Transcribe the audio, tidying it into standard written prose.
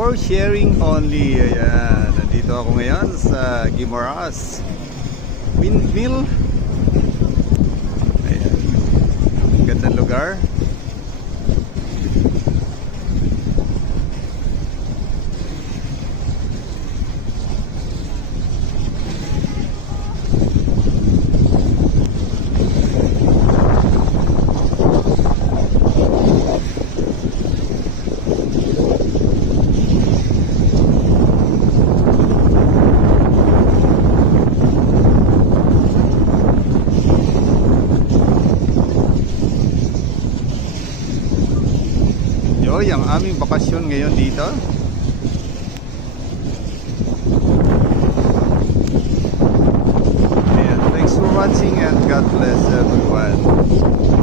for sharing only. Ayan, nandito ako ngayon sa Guimaras Windmill. Ayan, gandang lugar. Ang aming bakasyon ngayon dito. Ayan, thanks for watching and God bless everyone.